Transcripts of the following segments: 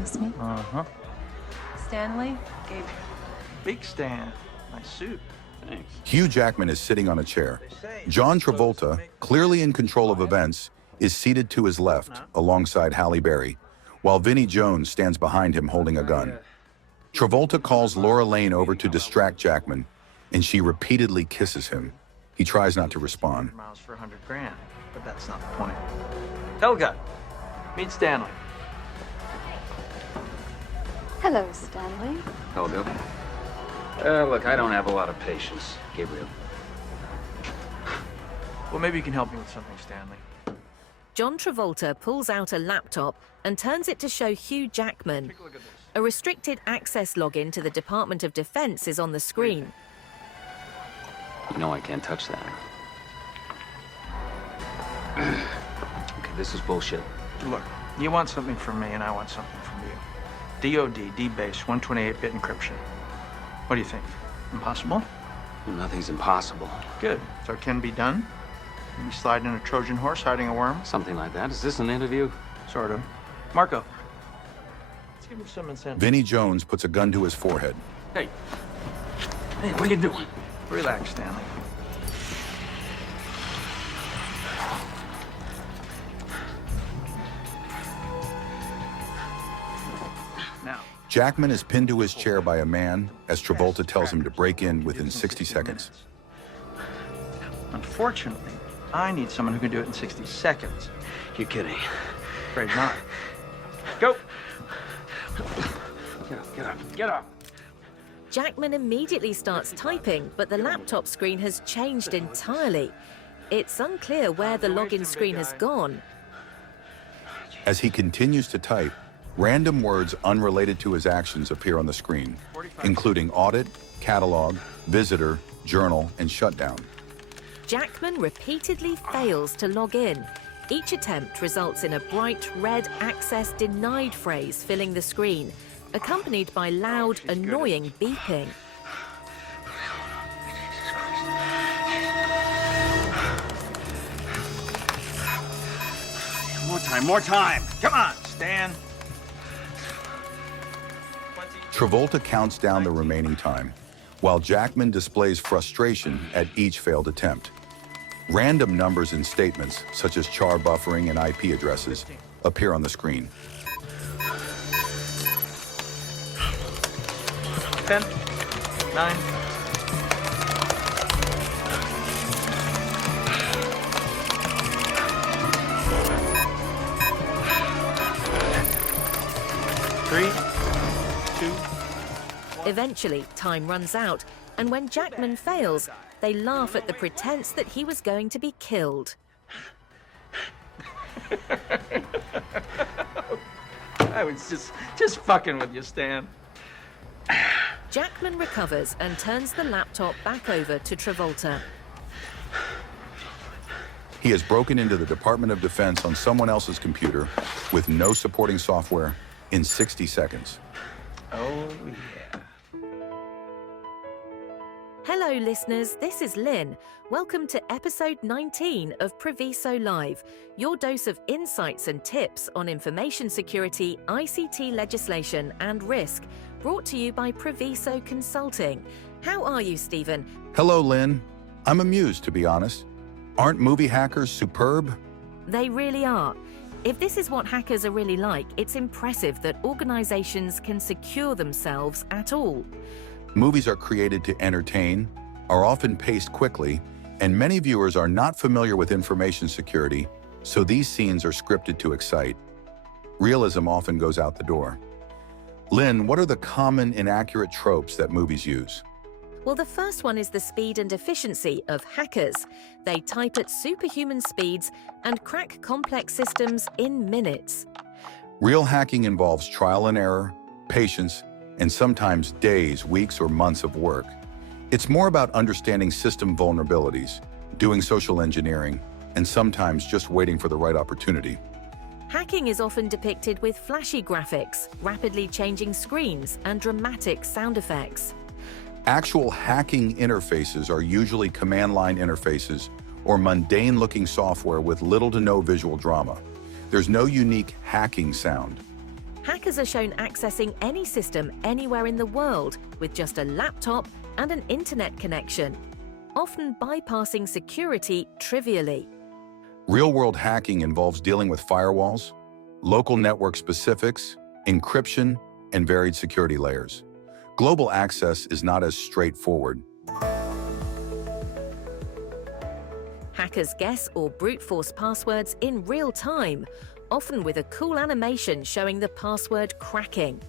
Miss me? Uh-huh. Stanley? Gabe. Big Stan. Nice suit. Thanks. Hugh Jackman is sitting on a chair. John Travolta, clearly in control of events, is seated to his left alongside Halle Berry, while Vinnie Jones stands behind him holding a gun. Travolta calls Laura Lane over to distract Jackman, and she repeatedly kisses him. He tries not to respond. Miles for 100 grand, but that's not the point. Helga, meet Stanley. Hello, Stanley. Helga. Look, I don't have a lot of patience, Gabriel. Well, maybe you can help me with something, Stanley. John Travolta pulls out a laptop and turns it to show Hugh Jackman. Take a look at this. A restricted access login to the Department of Defense is on the screen. You know I can't touch that. Okay, this is bullshit. Look, you want something from me, and I want something from you. DOD, D-base, 128-bit encryption. What do you think? Impossible? Nothing's impossible. Good. So it can be done? Maybe slide in a Trojan horse hiding a worm? Something like that. Is this an interview? Sort of. Marco, let's give him some incentive. Vinnie Jones puts a gun to his forehead. Hey, what are you doing? Relax, Stanley. Now, Jackman is pinned to his chair by a man as Travolta tells him to break in within 60 seconds. unfortunately, I need someone who can do it in 60 seconds. You're kidding. Afraid not. Go! Get up, get up, get up. Jackman immediately starts typing, but the laptop screen has changed entirely. It's unclear where the login screen has gone. As he continues to type, random words unrelated to his actions appear on the screen, including audit, catalog, visitor, journal, and shutdown. Jackman repeatedly fails to log in. Each attempt results in a bright red access denied phrase filling the screen, accompanied by loud, annoying beeping. More time! Come on, Stan! Travolta counts down the remaining time, while Jackman displays frustration at each failed attempt. Random numbers and statements, such as char buffering and IP addresses, appear on the screen. 10, 9, 3, 2. Eventually, time runs out, and when Jackman fails, they laugh at the pretense that he was going to be killed. I was just fucking with you, Stan. Jackman recovers and turns the laptop back over to Travolta. He has broken into the Department of Defense on someone else's computer with no supporting software in 60 seconds. Oh, yeah. Hello, listeners. This is Lyn. Welcome to episode 19 of Priviso Live, your dose of insights and tips on information security, ICT legislation, and risk, brought to you by Priviso Consulting. How are you, Stephen? Hello, Lynn. I'm amused, to be honest. Aren't movie hackers superb? They really are. If this is what hackers are really like, it's impressive that organizations can secure themselves at all. Movies are created to entertain, are often paced quickly, and many viewers are not familiar with information security, so these scenes are scripted to excite. Realism often goes out the door. Lynn, what are the common inaccurate tropes that movies use? Well, the first one is the speed and efficiency of hackers. They type at superhuman speeds and crack complex systems in minutes. Real hacking involves trial and error, patience, and sometimes days, weeks, or months of work. It's more about understanding system vulnerabilities, doing social engineering, and sometimes just waiting for the right opportunity. Hacking is often depicted with flashy graphics, rapidly changing screens, and dramatic sound effects. Actual hacking interfaces are usually command line interfaces or mundane-looking software with little to no visual drama. There's no unique hacking sound. Hackers are shown accessing any system anywhere in the world with just a laptop and an internet connection, often bypassing security trivially. Real-world hacking involves dealing with firewalls, local network specifics, encryption, and varied security layers. Global access is not as straightforward. Hackers guess or brute force passwords in real time, often with a cool animation showing the password cracking.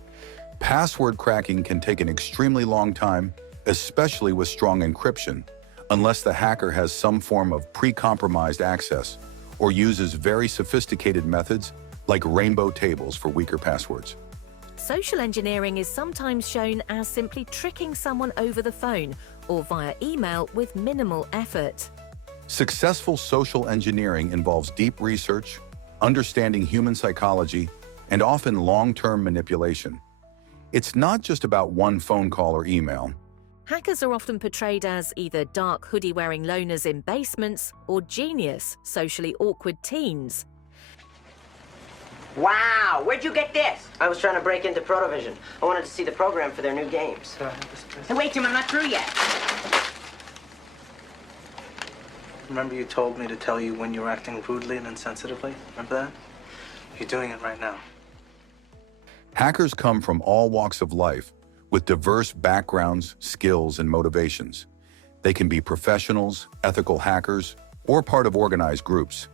Password cracking can take an extremely long time, especially with strong encryption, unless the hacker has some form of pre-compromised access or uses very sophisticated methods like rainbow tables for weaker passwords. Social engineering is sometimes shown as simply tricking someone over the phone or via email with minimal effort. Successful social engineering involves deep research, understanding human psychology, and often long-term manipulation. It's not just about one phone call or email. Hackers are often portrayed as either dark hoodie-wearing loners in basements or genius, socially awkward teens. Wow, where'd you get this? I was trying to break into Protovision. I wanted to see the program for their new games. Hey, wait, Tim, I'm not through yet. Remember you told me to tell you when you were acting rudely and insensitively? Remember that? You're doing it right now. Hackers come from all walks of life with diverse backgrounds, skills, and motivations. They can be professionals, ethical hackers, or part of organized groups.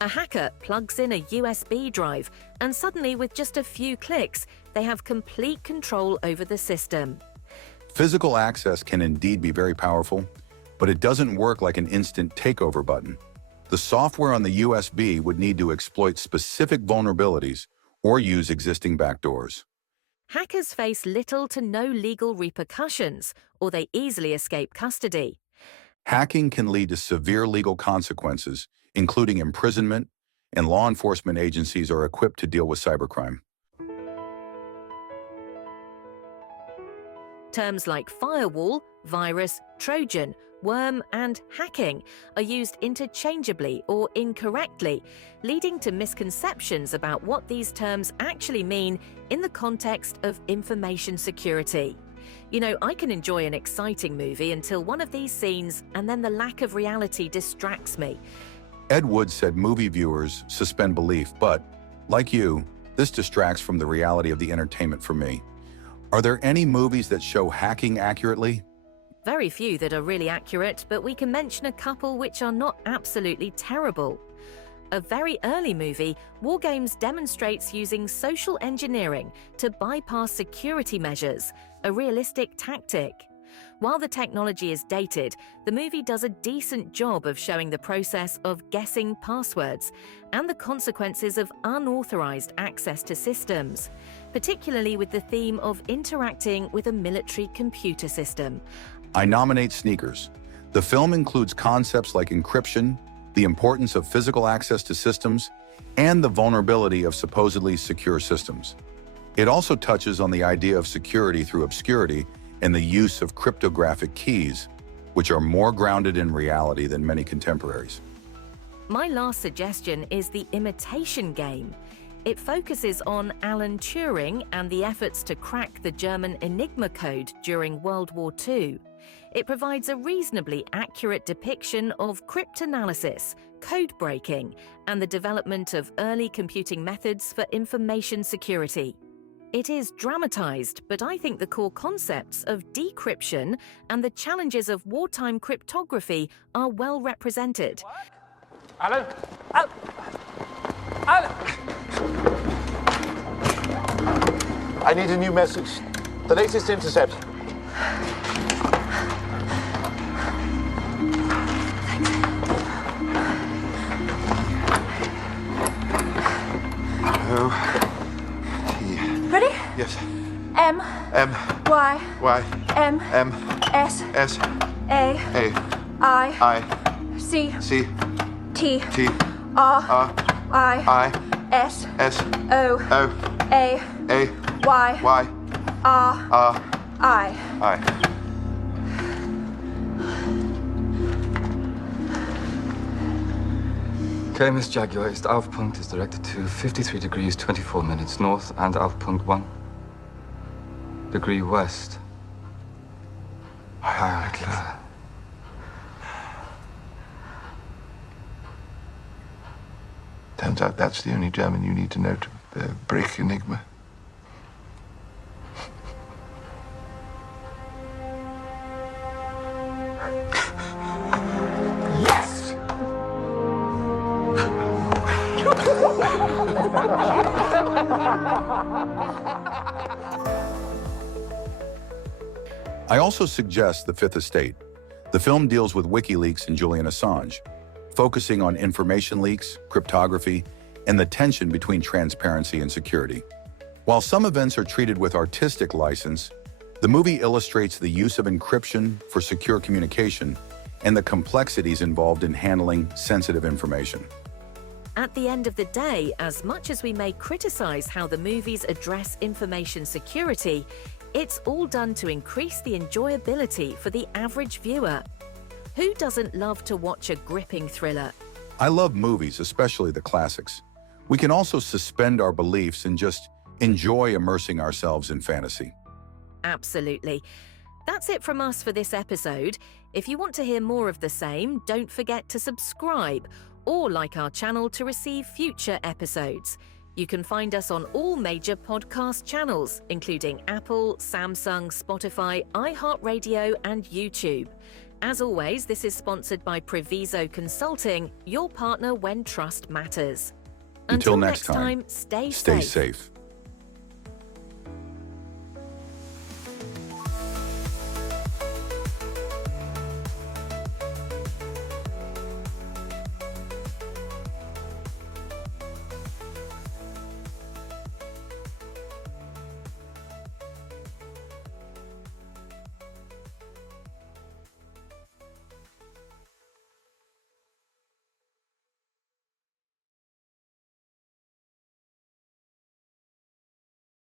A hacker plugs in a USB drive, and suddenly, with just a few clicks, they have complete control over the system. Physical access can indeed be very powerful, but it doesn't work like an instant takeover button. The software on the USB would need to exploit specific vulnerabilities or use existing backdoors. Hackers face little to no legal repercussions, or they easily escape custody. Hacking can lead to severe legal consequences, including imprisonment, and law enforcement agencies are equipped to deal with cybercrime. Terms like firewall, virus, Trojan, worm, and hacking are used interchangeably or incorrectly, leading to misconceptions about what these terms actually mean in the context of information security. You know, I can enjoy an exciting movie until one of these scenes, and then the lack of reality distracts me. Ed Wood said movie viewers suspend belief, but, like you, this distracts from the reality of the entertainment for me. Are there any movies that show hacking accurately? Very few that are really accurate, but we can mention a couple which are not absolutely terrible. A very early movie, War Games demonstrates using social engineering to bypass security measures, a realistic tactic. While the technology is dated, the movie does a decent job of showing the process of guessing passwords and the consequences of unauthorized access to systems, particularly with the theme of interacting with a military computer system. I nominate Sneakers. The film includes concepts like encryption, the importance of physical access to systems, and the vulnerability of supposedly secure systems. It also touches on the idea of security through obscurity and the use of cryptographic keys, which are more grounded in reality than many contemporaries. My last suggestion is The Imitation Game. It focuses on Alan Turing and the efforts to crack the German Enigma code during World War II. It provides a reasonably accurate depiction of cryptanalysis, code breaking, and the development of early computing methods for information security. It is dramatized, but I think the core concepts of decryption and the challenges of wartime cryptography are well represented. Alan! Alan! Alan! I need a new message. The latest intercept. O T. Ready? Yes. M. M. Y. Y. M. M. S. S. A. A. I. I. C. C. T. T. R. R. I. I. S. S. O. O. A. A. Y. Y. R. R. I. I. Okay, Miss Jaguar, ist Aufpunkt is directed to 53 degrees 24 minutes north and Aufpunkt 1 degree west. Klar. Turns out that's the only German you need to know to break Enigma. Yes! I also suggest The Fifth Estate. The film deals with WikiLeaks and Julian Assange, focusing on information leaks, cryptography, and the tension between transparency and security. While some events are treated with artistic license, the movie illustrates the use of encryption for secure communication and the complexities involved in handling sensitive information. At the end of the day, as much as we may criticize how the movies address information security, it's all done to increase the enjoyability for the average viewer. Who doesn't love to watch a gripping thriller? I love movies, especially the classics. We can also suspend our beliefs and just enjoy immersing ourselves in fantasy. Absolutely. That's it from us for this episode. If you want to hear more of the same, don't forget to subscribe or like our channel to receive future episodes. You can find us on all major podcast channels, including Apple, Samsung, Spotify, iHeartRadio, and YouTube. As always, this is sponsored by Priviso Consulting, your partner when trust matters. Until next time, stay stay safe. safe.